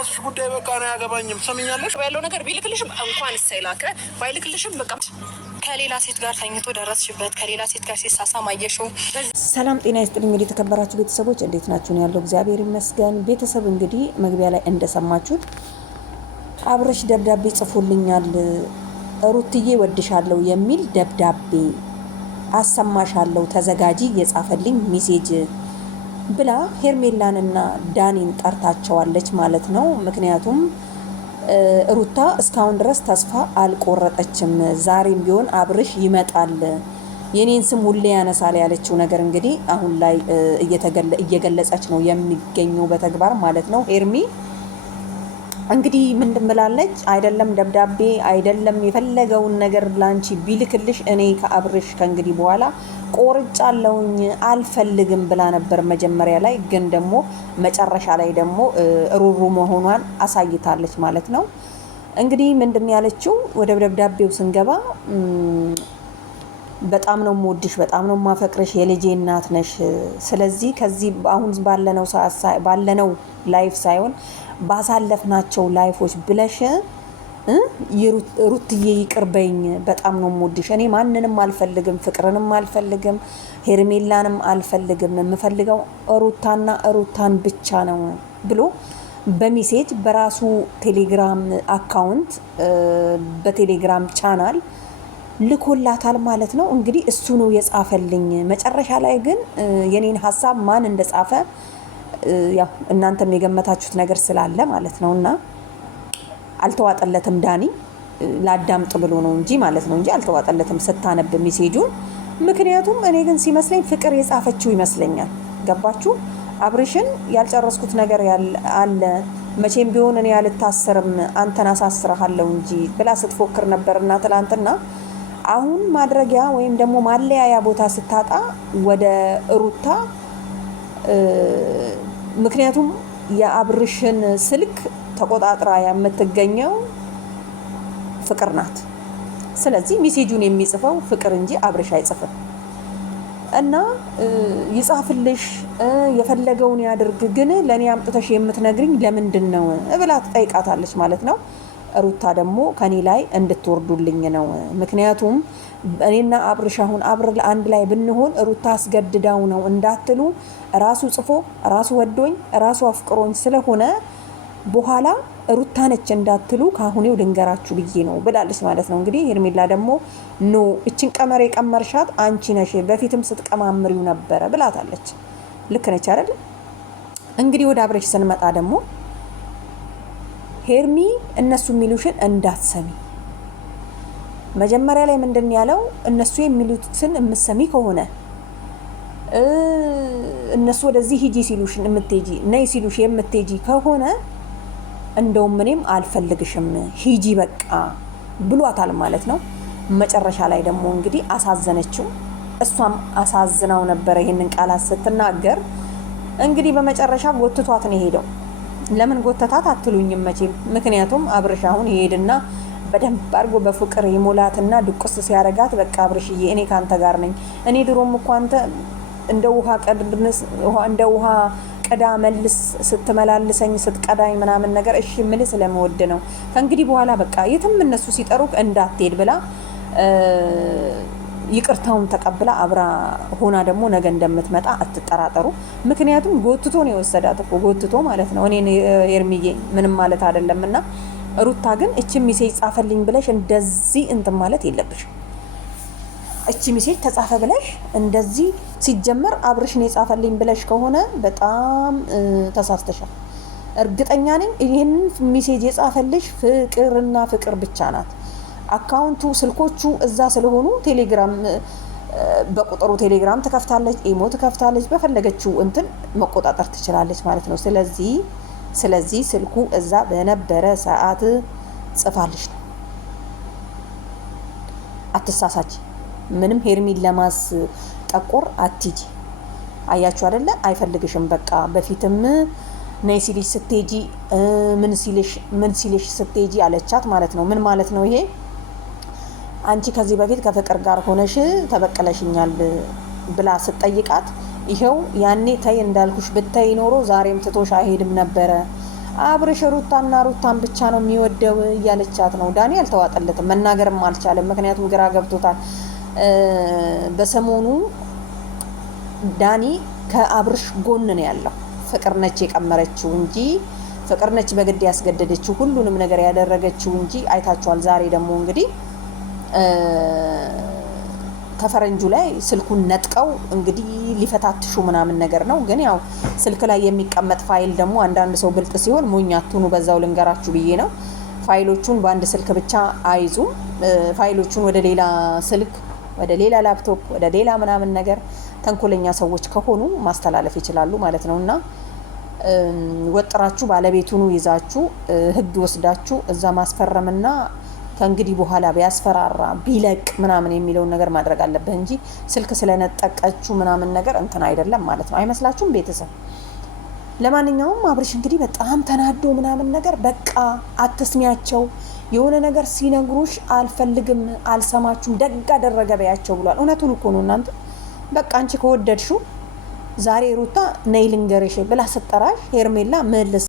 የራስሽ ጉዳይ በቃ ነው ያገባኝም። ሰምኛለሽ ያለው ነገር ቢልክልሽም እንኳን እሰይላከ ባይልክልሽም በቃ ከሌላ ሴት ጋር ተኝቶ ደረስሽበት፣ ከሌላ ሴት ጋር ሲሳሳም አየሽው። ሰላም ጤና ይስጥልኝ። እንግዲህ የተከበራችሁ ቤተሰቦች እንዴት ናችሁ? ነው ያለው እግዚአብሔር ይመስገን። ቤተሰብ እንግዲህ መግቢያ ላይ እንደሰማችሁት አብርሽ ደብዳቤ ጽፎልኛል፣ ሩትዬ ወድሻለሁ የሚል ደብዳቤ አሰማሻለሁ ተዘጋጂ የጻፈልኝ ሜሴጅ ብላ ሄርሜላንና ዳኒን ጠርታቸዋለች ማለት ነው። ምክንያቱም ሩታ እስካሁን ድረስ ተስፋ አልቆረጠችም። ዛሬም ቢሆን አብርሽ ይመጣል የኔን ስም ሁሌ ያነሳል ያለችው ነገር እንግዲህ አሁን ላይ እየገለጸች ነው የሚገኘው በተግባር ማለት ነው። ሄርሚ እንግዲህ ምን ትምላለች? አይደለም ደብዳቤ አይደለም የፈለገውን ነገር ላንቺ ቢልክልሽ እኔ ከአብርሽ ከእንግዲህ በኋላ ቆርጫለሁኝ አልፈልግም ብላ ነበር መጀመሪያ ላይ። ግን ደግሞ መጨረሻ ላይ ደግሞ ሩሩ መሆኗን አሳይታለች ማለት ነው። እንግዲህ ምንድን ያለችው ወደ ደብዳቤው ስንገባ በጣም ነው የምወድሽ፣ በጣም ነው የማፈቅርሽ፣ የልጄ እናት ነሽ። ስለዚህ ከዚህ አሁን ባለነው ላይፍ ሳይሆን ባሳለፍናቸው ላይፎች ብለሽ ሩትዬ ይቅርበኝ፣ በጣም ነው የምወድሽ። እኔ ማንንም አልፈልግም፣ ፍቅርንም አልፈልግም፣ ሄርሜላንም አልፈልግም። የምፈልገው ሩታና ሩታን ብቻ ነው ብሎ በሜሴጅ በራሱ ቴሌግራም አካውንት በቴሌግራም ቻናል ልኮላታል ማለት ነው። እንግዲህ እሱ ነው የጻፈልኝ። መጨረሻ ላይ ግን የኔን ሀሳብ ማን እንደጻፈ ያው እናንተም የገመታችሁት ነገር ስላለ ማለት ነውና አልተዋጠለትም። ዳኒ ላዳምጥ ብሎ ነው እንጂ ማለት ነው እንጂ አልተዋጠለትም ስታነብ ሜሴጁን። ምክንያቱም እኔ ግን ሲመስለኝ ፍቅር የጻፈችው ይመስለኛል። ገባችሁ? አብርሽን ያልጨረስኩት ነገር አለ፣ መቼም ቢሆን እኔ አልታሰርም አንተን አሳስረሃለሁ እንጂ ብላ ስትፎክር ነበርና ትላንትና አሁን ማድረጊያ ወይም ደግሞ ማለያያ ቦታ ስታጣ ወደ ሩታ ምክንያቱም የአብርሽን ስልክ ተቆጣጥራ የምትገኘው ፍቅር ናት። ስለዚህ ሜሴጁን የሚጽፈው ፍቅር እንጂ አብርሽ አይጽፍም። እና ይጻፍልሽ የፈለገውን ያድርግ፣ ግን ለኔ አምጥተሽ የምትነግሪኝ ለምንድን ነው ብላ ትጠይቃታለች ማለት ነው። ሩታ ደግሞ ከኔ ላይ እንድትወርዱልኝ ነው። ምክንያቱም እኔና አብርሽ አሁን አንድ ላይ ብንሆን ሩታ አስገድዳው ነው እንዳትሉ፣ ራሱ ጽፎ ራሱ ወዶኝ ራሱ አፍቅሮኝ ስለሆነ በኋላ ሩታ ነች እንዳትሉ ካሁኔው ድንገራችሁ ብዬ ነው ብላለች ማለት ነው። እንግዲህ ሄርሜላ ደግሞ ኖ እቺን ቀመር የቀመርሻት አንቺ ነሽ፣ በፊትም ስትቀማምሪው ነበረ ብላታለች። ልክ ነች አይደል? እንግዲህ ወደ አብርሽ ስንመጣ ደግሞ ሄርሚ እነሱ የሚሉሽን እንዳትሰሚ። መጀመሪያ ላይ ምንድን ያለው እነሱ የሚሉትን የምትሰሚ ከሆነ እነሱ ወደዚህ ሂጂ ሲሉሽ የምትሄጂ ነይ ሲሉሽ የምትሄጂ ከሆነ እንደውም እኔም አልፈልግሽም ሂጂ በቃ ብሏታል ማለት ነው። መጨረሻ ላይ ደግሞ እንግዲህ አሳዘነችው። እሷም አሳዝናው ነበረ ይሄንን ቃላት ስትናገር። እንግዲህ በመጨረሻ ጎትቷት ነው የሄደው። ለምን ጎተታት አትሉኝም መቼም። ምክንያቱም አብርሽ አሁን ይሄድና በደንብ አድርጎ በፍቅር ይሞላትና ድቁስ ሲያረጋት በቃ አብርሽዬ እኔ ካንተ ጋር ነኝ። እኔ ድሮም እኮ አንተ እንደ ውሃ ቀዳ መልስ ስትመላልሰኝ ስትቀዳኝ ምናምን ነገር እሺ ምን ስለምወድ ነው። ከእንግዲህ በኋላ በቃ የትም እነሱ ሲጠሩክ እንዳትሄድ ብላ ይቅርታውን ተቀብላ አብራ ሆና ደግሞ ነገ እንደምትመጣ አትጠራጠሩ። ምክንያቱም ጎትቶ ነው የወሰዳት እኮ ጎትቶ ማለት ነው። እኔ ሄርሚዬ ምንም ማለት አይደለምና ሩታ ግን እቺ ሜሴጅ ጻፈልኝ ብለሽ እንደዚህ እንትን ማለት የለብሽ። እቺ ሜሴጅ ተጻፈ ብለሽ እንደዚህ ሲጀመር አብርሽን የጻፈልኝ ብለሽ ከሆነ በጣም ተሳስተሻል። እርግጠኛ ነኝ ይሄንን ሜሴጅ የጻፈልሽ ፍቅርና ፍቅር ብቻ ናት። አካውንቱ ስልኮቹ እዛ ስለሆኑ ቴሌግራም በቁጥሩ ቴሌግራም ትከፍታለች፣ ኢሞ ትከፍታለች፣ በፈለገችው እንትን መቆጣጠር ትችላለች ማለት ነው። ስለዚህ ስልኩ እዛ በነበረ ሰዓት ጽፋልሽ ነው። አትሳሳች። ምንም ሄርሚን ለማስጠቆር አትጂ። አያችሁ አይደለ? አይፈልግሽም በቃ። በፊትም ነይ ሲልሽ ስትሄጂ ምን ሲልሽ ስትሄጂ አለቻት ማለት ነው። ምን ማለት ነው ይሄ? አንቺ ከዚህ በፊት ከፍቅር ጋር ሆነሽ ተበቀለሽኛል ብላ ስትጠይቃት ይሄው ያኔ ተይ እንዳልኩሽ ብታይ ኖሮ ዛሬም ትቶሽ አይሄድም ነበረ አብርሽ ሩታን ብቻ ነው የሚወደው እያለቻት ነው። ዳኒ አልተዋጠለትም፣ መናገርም አልቻለም። ምክንያቱም ግራ ገብቶታል። በሰሞኑ ዳኒ ከአብርሽ ጎን ነው ያለው። ፍቅር ነች የቀመረችው እንጂ ፍቅር ነች በግድ ያስገደደችው ሁሉንም ነገር ያደረገችው እንጂ አይታችኋል። ዛሬ ደግሞ እንግዲህ ከፈረንጁ ላይ ስልኩን ነጥቀው እንግዲህ ሊፈታትሹ ምናምን ነገር ነው። ግን ያው ስልክ ላይ የሚቀመጥ ፋይል ደግሞ አንዳንድ ሰው ብልጥ ሲሆን ሞኝ አትሁኑ፣ በዛው ልንገራችሁ ብዬ ነው። ፋይሎቹን በአንድ ስልክ ብቻ አይዙም። ፋይሎቹን ወደ ሌላ ስልክ፣ ወደ ሌላ ላፕቶፕ፣ ወደ ሌላ ምናምን ነገር ተንኮለኛ ሰዎች ከሆኑ ማስተላለፍ ይችላሉ ማለት ነው። እና ወጥራችሁ ባለቤቱን ይዛችሁ ህግ ወስዳችሁ እዛ ማስፈረምና ከእንግዲህ በኋላ ቢያስፈራራ ቢለቅ ምናምን የሚለውን ነገር ማድረግ አለበት እንጂ ስልክ ስለነጠቀችሁ ምናምን ነገር እንትን አይደለም ማለት ነው። አይመስላችሁም ቤተሰብ? ለማንኛውም አብርሽ እንግዲህ በጣም ተናዶ ምናምን ነገር በቃ አትስሚያቸው፣ የሆነ ነገር ሲነግሩሽ አልፈልግም፣ አልሰማችሁም፣ ደግ አደረገ በያቸው ብሏል። እውነቱን እኮ ነው እናንተ። በቃ አንቺ ከወደድሽው ዛሬ ሩታ ነይ ልንገርሽ ብላ ስጠራሽ ሄርሜላ መልስ